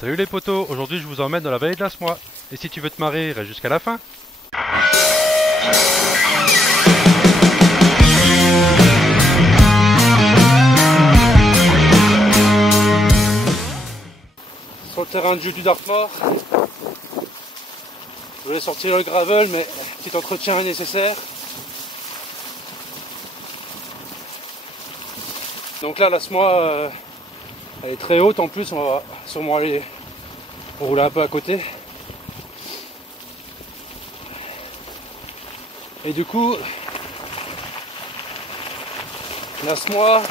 Salut les potos, aujourd'hui je vous emmène dans la vallée de l'Asmois. Et si tu veux te marrer, reste jusqu'à la fin. Sur le terrain de jeu du Dartmoor, je voulais sortir le gravel, mais petit entretien est nécessaire. Donc là, l'Asmois, elle est très haute en plus, on va sûrement aller rouler un peu à côté. Et du coup, l'Asmois,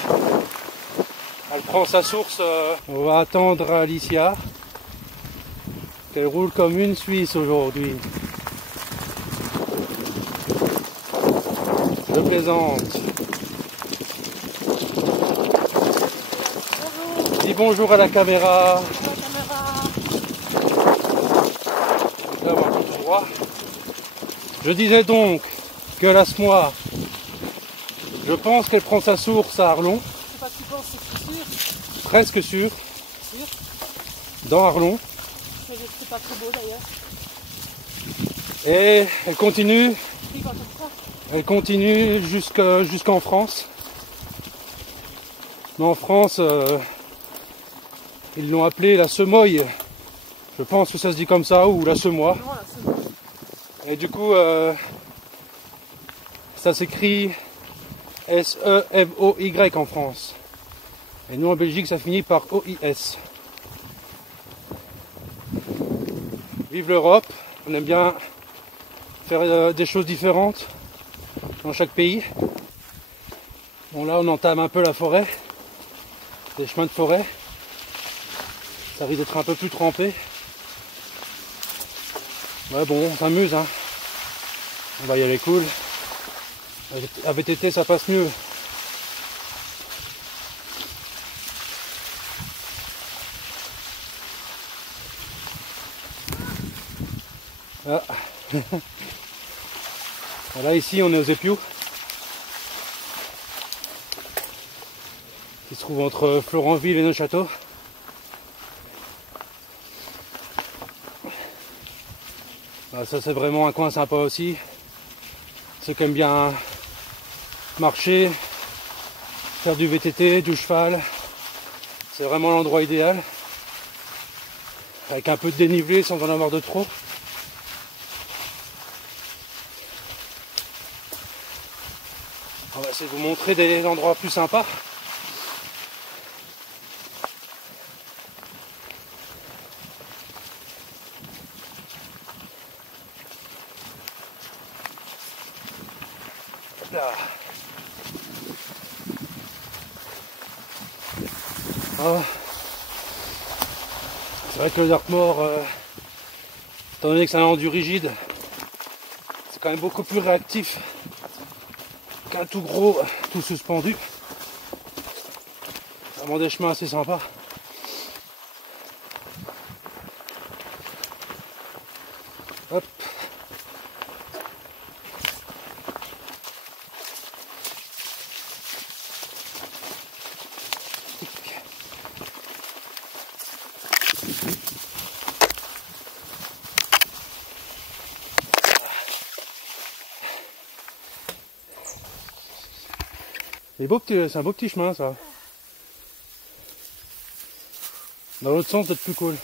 elle prend sa source. On va attendre Alicia, qu'elle roule comme une Suisse aujourd'hui. Je plaisante. Dis bonjour à la caméra. Là, on va tout droit. Je disais donc que l'Asmois, je pense qu'elle prend sa source à Arlon. Je sais pas, tu penses, c'est sûr? Presque sûr. Sûr? Dans Arlon. C'est pas trop beau d'ailleurs. Et elle continue. Oui, quand on prend. Elle continue jusqu'en France. Mais en France, ils l'ont appelée la Semoille. Je pense que ça se dit comme ça, ou la Semois. Non, là, c'est bon. Et du coup, ça s'écrit S-E-M-O-Y en France. Et nous en Belgique, ça finit par O-I-S. Vive l'Europe, on aime bien faire des choses différentes dans chaque pays. Bon là, on entame un peu la forêt, des chemins de forêt. Ça risque d'être un peu plus trempé. Ouais bon, on s'amuse hein. On va y aller cool. À VTT ça passe mieux. Ah. Voilà, ici on est aux Épious, qui se trouve entre Florentville et Neufchâteau. Ah, ça c'est vraiment un coin sympa aussi. Ceux qui aiment bien marcher, faire du VTT, du cheval, c'est vraiment l'endroit idéal. Avec un peu de dénivelé sans en avoir de trop. On va essayer de vous montrer des endroits plus sympas. Là. Ah. C'est vrai que le Dartmoor, étant donné que c'est un enduit rigide, c'est quand même beaucoup plus réactif qu'un tout gros, tout suspendu. Vraiment des chemins assez sympas. Hop. C'est un beau petit chemin ça. Dans l'autre sens, peut-être plus cool.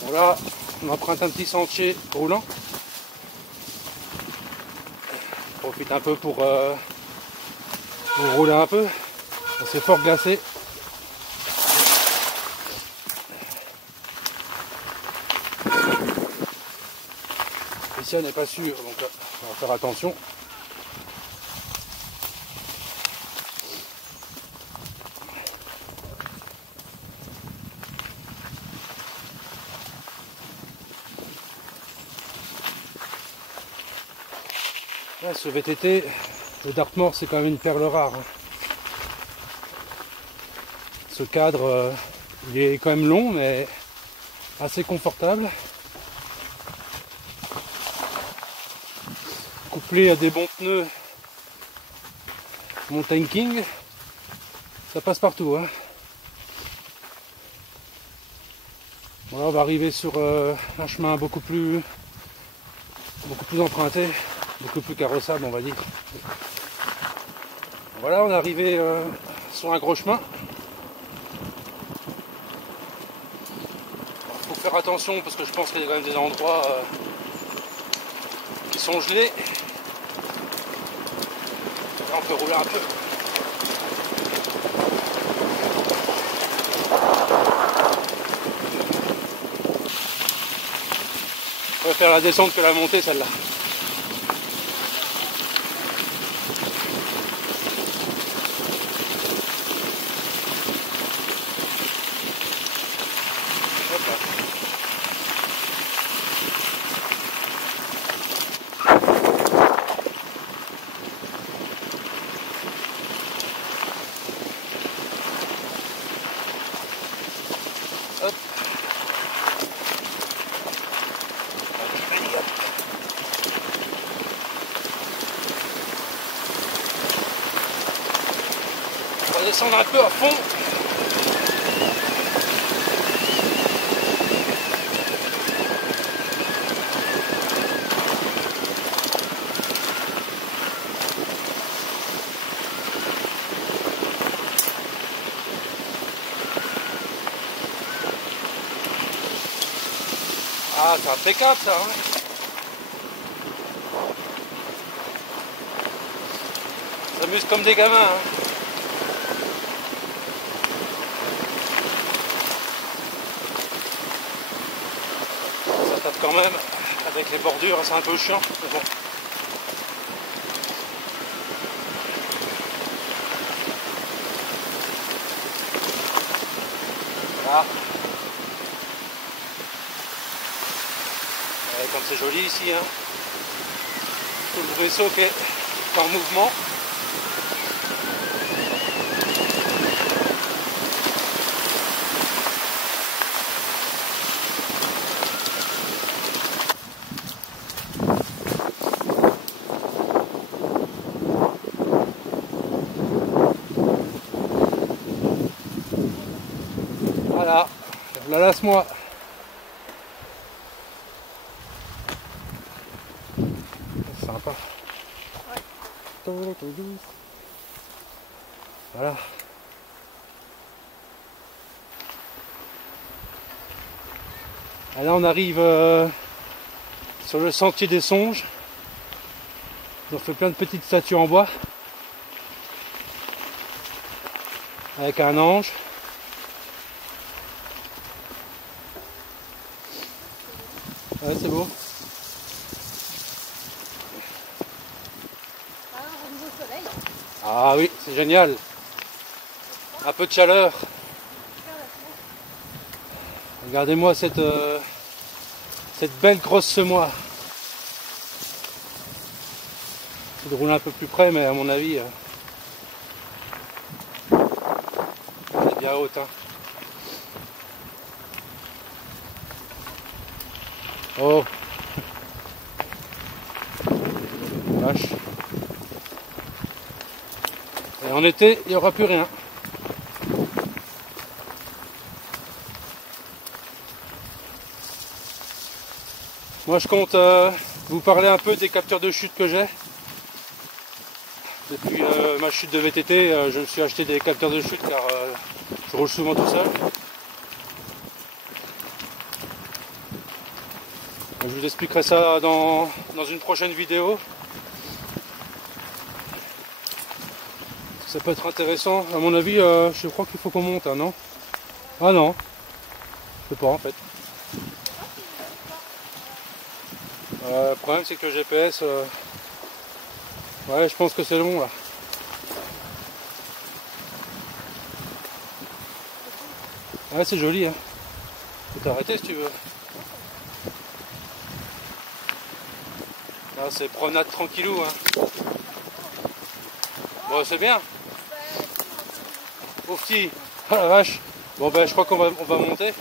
Bon là, on emprunte un petit sentier roulant. On profite un peu pour rouler un peu. C'est fort glacé. Ici on n'est pas sûr, donc on va faire attention. Là, ce VTT, Le Dartmoor, c'est quand même une perle rare. Hein. Ce cadre, il est quand même long, mais assez confortable. Couplé à des bons pneus Mountain King, ça passe partout. Hein. Voilà, on va arriver sur un chemin beaucoup plus emprunté, beaucoup plus carrossable, on va dire. Voilà, on est arrivé sur un gros chemin. Il faut faire attention parce que je pense qu'il y a quand même des endroits qui sont gelés. Là, on peut rouler un peu. On va faire la descente que la montée, celle-là. Hop. On va descendre un peu à fond. Ah, c'est impeccable ça, hein. On s'amuse comme des gamins, hein. Ça tape quand même, avec les bordures, c'est un peu chiant, mais bon. Voilà. Comme c'est joli ici, hein. Tout le ruisseau qui est en mouvement. Voilà, la laisse-moi. Sympa. Ouais. Voilà. Ah, là on arrive sur le sentier des songes. On fait plein de petites statues en bois. Avec un ange. Ouais, c'est beau. Ah oui, c'est génial. Un peu de chaleur. Regardez-moi cette belle grosse semois. Je vais rouler un peu plus près, mais à mon avis, elle est bien haute. Hein. Oh, vache. Et en été, il n'y aura plus rien. Moi, je compte vous parler un peu des capteurs de chute que j'ai. Depuis ma chute de VTT, je me suis acheté des capteurs de chute car je roule souvent tout seul. Je vous expliquerai ça dans une prochaine vidéo. Ça peut être intéressant. À mon avis, je crois qu'il faut qu'on monte, hein, non? Ah non, je sais pas en fait. Le problème c'est que le GPS, ouais, je pense que c'est long là. Ouais, c'est joli, hein. Tu peux t'arrêter si tu veux. Là, c'est promenade tranquillou, hein. Bon, c'est bien. Pauvre petit. Oh la vache. Bon ben je crois qu'on va monter.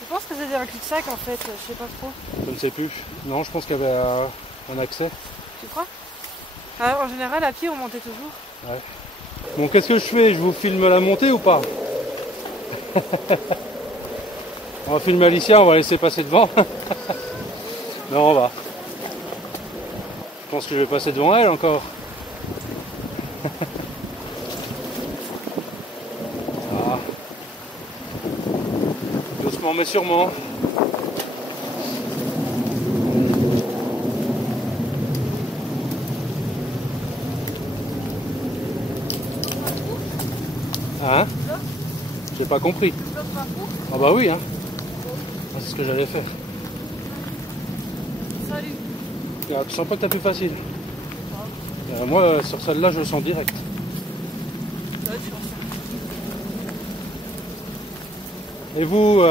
Je pense que c'est un cul-de-sac en fait, je sais pas trop. Je ne sais plus. Non, je pense qu'il y avait un accès. Tu crois? Ah, en général, à pied, on montait toujours. Ouais. Bon, qu'est-ce que je fais? Je vous filme la montée ou pas? On va filmer Alicia, on va laisser passer devant. Non, on va. Je pense que je vais passer devant elle encore. Ah. Doucement mais sûrement. Hein? J'ai pas compris. Ah bah oui, hein. Ah, c'est ce que j'allais faire. Salut. Ah, tu sens pas que t'as plus facile? Moi, sur celle-là, je le sens direct. Ouais, tu vois ça. Et vous,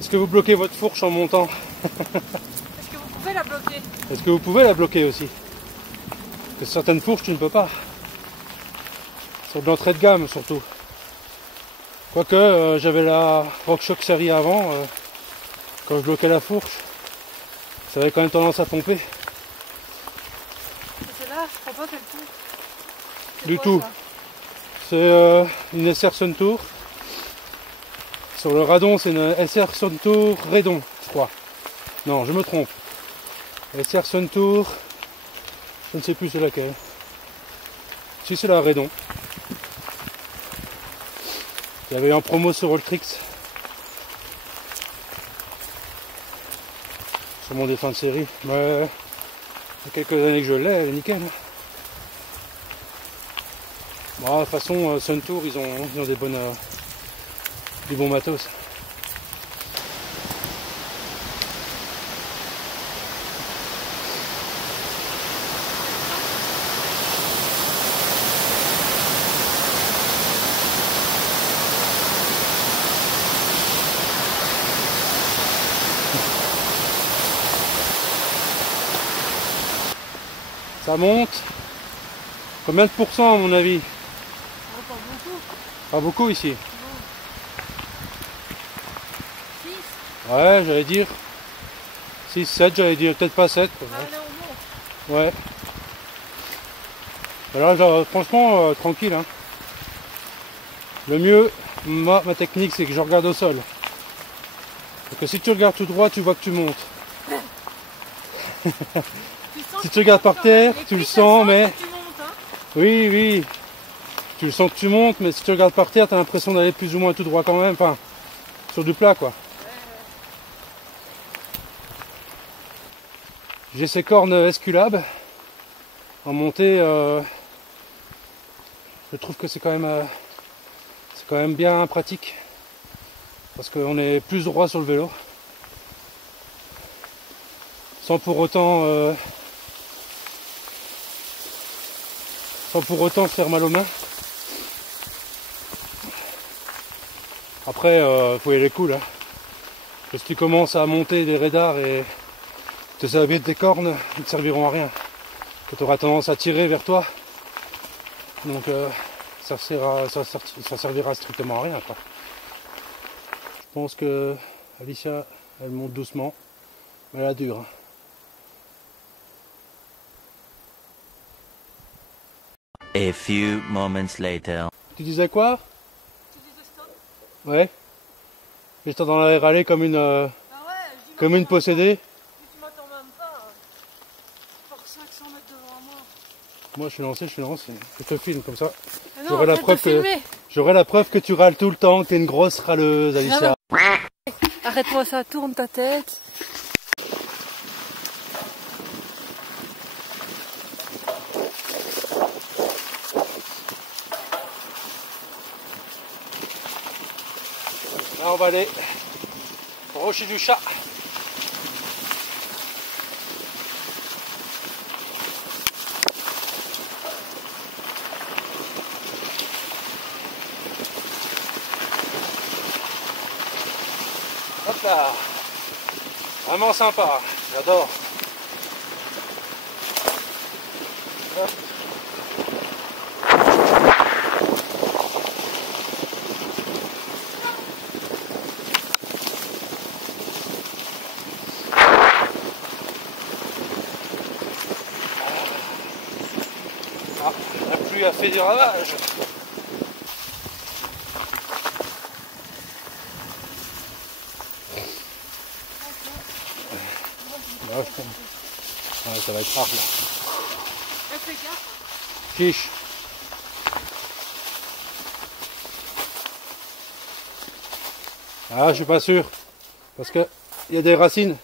est-ce que vous bloquez votre fourche en montant? Est-ce que vous pouvez la bloquer? Est-ce que vous pouvez la bloquer aussi? Parce que certaines fourches, tu ne peux pas. Sur de l'entrée de gamme, surtout. Quoique, j'avais la RockShox série avant, quand je bloquais la fourche, ça avait quand même tendance à pomper. C'est là, je crois pas qu'elle tombe. Du tout. C'est une SR Suntour. Sur le radon, c'est une SR Suntour Redon, je crois. Non, je me trompe. SR Suntour, je ne sais plus c'est laquelle. Si, c'est la Redon. Il y avait eu en promo sur Ultrix. Sur mon défunt de série. Mais il y a quelques années que je l'ai, elle est nickel. Bon, de toute façon, Suntour, ils ont des bonnes, du bon matos. Ça monte. Combien de pourcents à mon avis? Oh, pas beaucoup. Pas beaucoup ici. Non. 6. Ouais, j'allais dire 6, 7, j'allais dire peut-être pas 7. Ah, là, on monte. Ouais. Alors là, franchement, tranquille. Hein. Le mieux, ma technique, c'est que je regarde au sol. Parce que si tu regardes tout droit, tu vois que tu montes. Si tu regardes par terre, tu le sens, mais... Tu montes, hein. Oui, oui. Tu le sens que tu montes, mais si tu regardes par terre, tu as l'impression d'aller plus ou moins tout droit quand même. Enfin, sur du plat, quoi. J'ai ces cornes Esculab. En montée, je trouve que c'est quand même bien pratique. Parce qu'on est plus droit sur le vélo. Sans pour autant se faire mal aux mains. Après, faut y aller cool. Hein. Parce que si tu commences à monter des radars et te servir de tes cornes, ils ne te serviront à rien. Que tu auras tendance à tirer vers toi. Donc ça servira strictement à rien. Quoi. Je pense que Alicia, elle monte doucement, mais elle a dure. Hein. A few moments later. Tu disais quoi? Tu disais stop? Ouais. Et je t'entendais râler comme une, Ah ouais, je dis comme une possédée. tu m'attends même pas. Par 500 mètres devant moi. Moi je suis lancé. Je te filme comme ça. Mais non, J'aurai la preuve que tu râles tout le temps, que t'es une grosse râleuse, Alicia. Arrête-moi ça, tourne ta tête. Là on va aller au rocher du chat. Hop là. Vraiment sympa, j'adore. Hop. Ah, la pluie a fait du ravage. Là, je pense. Ouais, ça va être rare là. Fais gaffe. Chiche. Ah, je suis pas sûr. Parce que il y a des racines.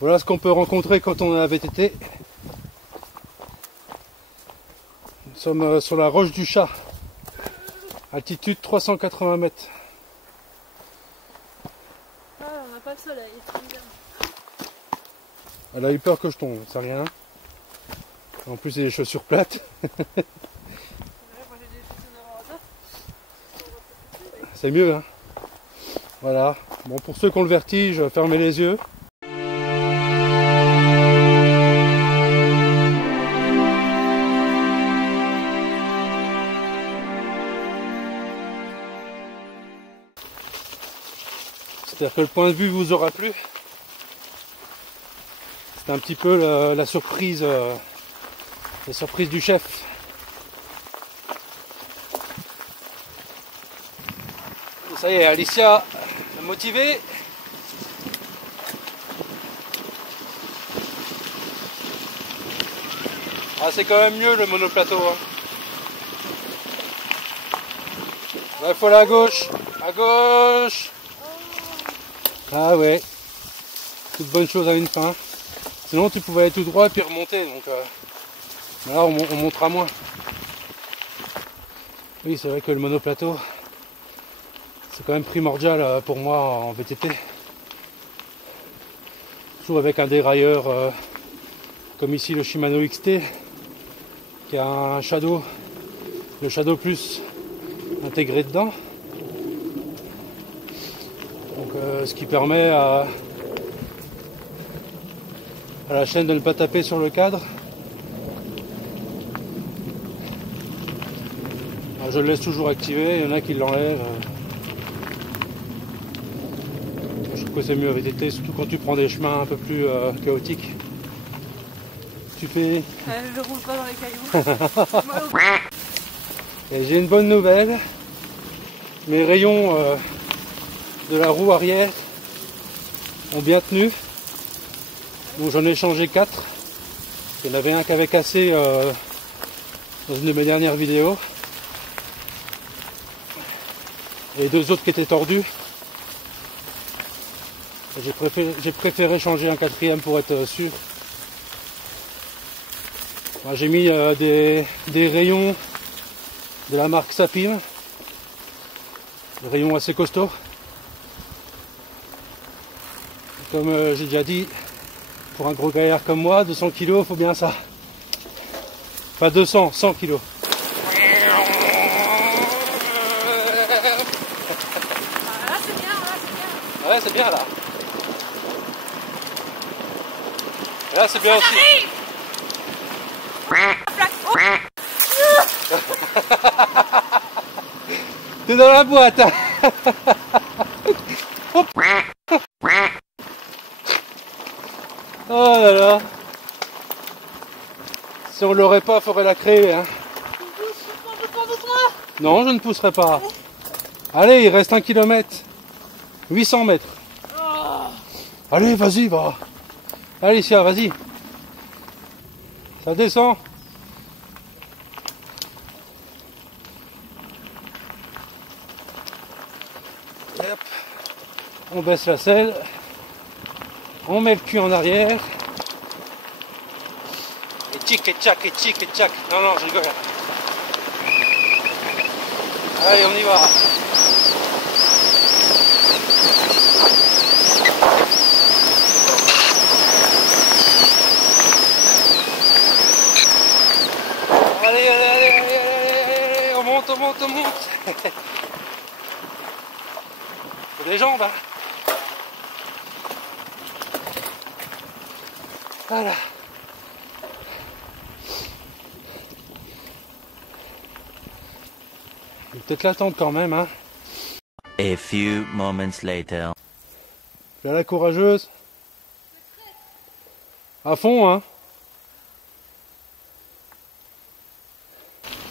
Voilà ce qu'on peut rencontrer quand on est à VTT. Nous sommes sur la roche du Chat. Altitude 380 mètres. Ah, on n'a pas le soleil. Elle a eu peur que je tombe, c'est rien. En plus, il y a des chaussures plates. Moi j'ai des chaussures de randonneur. C'est mieux, hein. Voilà. Bon, pour ceux qui ont le vertige, fermez les yeux. J'espère que le point de vue vous aura plu. C'est un petit peu la surprise du chef. Et ça y est, Alicia est motivée. Ah, c'est quand même mieux le monoplateau. Hein. Il faut aller à gauche. À gauche. Ah ouais. Toute bonne chose a une fin. Sinon tu pouvais aller tout droit et puis remonter. Donc là on montera moins. Oui, c'est vrai que le monoplateau, c'est quand même primordial pour moi en VTT. Surtout avec un dérailleur comme ici le Shimano XT, qui a un Shadow, le Shadow Plus intégré dedans. Donc ce qui permet à la chaîne de ne pas taper sur le cadre. Alors, je le laisse toujours activé, il y en a qui l'enlèvent. Je trouve que c'est mieux à VTT, surtout quand tu prends des chemins un peu plus chaotiques. Tu fais... Je roule pas dans les cailloux. Et j'ai une bonne nouvelle. Mes rayons de la roue arrière ont bien tenu. Donc j'en ai changé 4. Il y en avait un qui avait cassé dans une de mes dernières vidéos. Et 2 autres qui étaient tordus. J'ai préféré changer un 4e pour être sûr. J'ai mis des rayons de la marque Sapim. Des rayons assez costauds. Comme j'ai déjà dit, pour un gros gaillard comme moi, 200 kg, faut bien ça. Pas 200, 100 kg. Là c'est bien, là c'est bien. Ouais, c'est bien là. Et là, c'est bien aussi. T'es dans la boîte. Hein. Oh là là. Si on l'aurait pas, faudrait la créer. Hein. Non, je ne pousserai pas. Allez, il reste 1 km. 800 mètres. Allez, vas-y, va. Alicia, vas-y. Ça descend. Et hop. On baisse la selle. On met le cul en arrière. Et tchic, et tchac, et tchic, et tchac. Non, non, je rigole. Allez, on y va. Allez, allez, allez, allez, allez, on monte, on monte, on monte. Faut des jambes, hein. Voilà. Je vais peut-être l'attendre quand même, hein. A few moments later. Là, la courageuse. À fond, hein.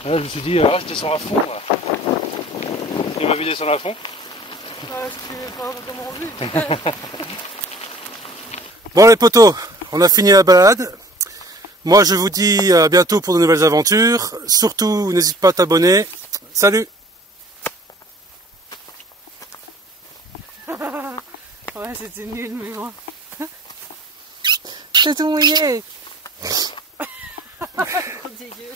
Là, je me suis dit, ah, je descends à fond, là. Il m'a vu descendre à fond. Parce que c'est pas vraiment vu. Bon les potos, on a fini la balade. Moi je vous dis à bientôt pour de nouvelles aventures. Surtout n'hésite pas à t'abonner. Salut. Ouais, c'était nul, mais bon. C'est tout mouillé. Trop dégueu.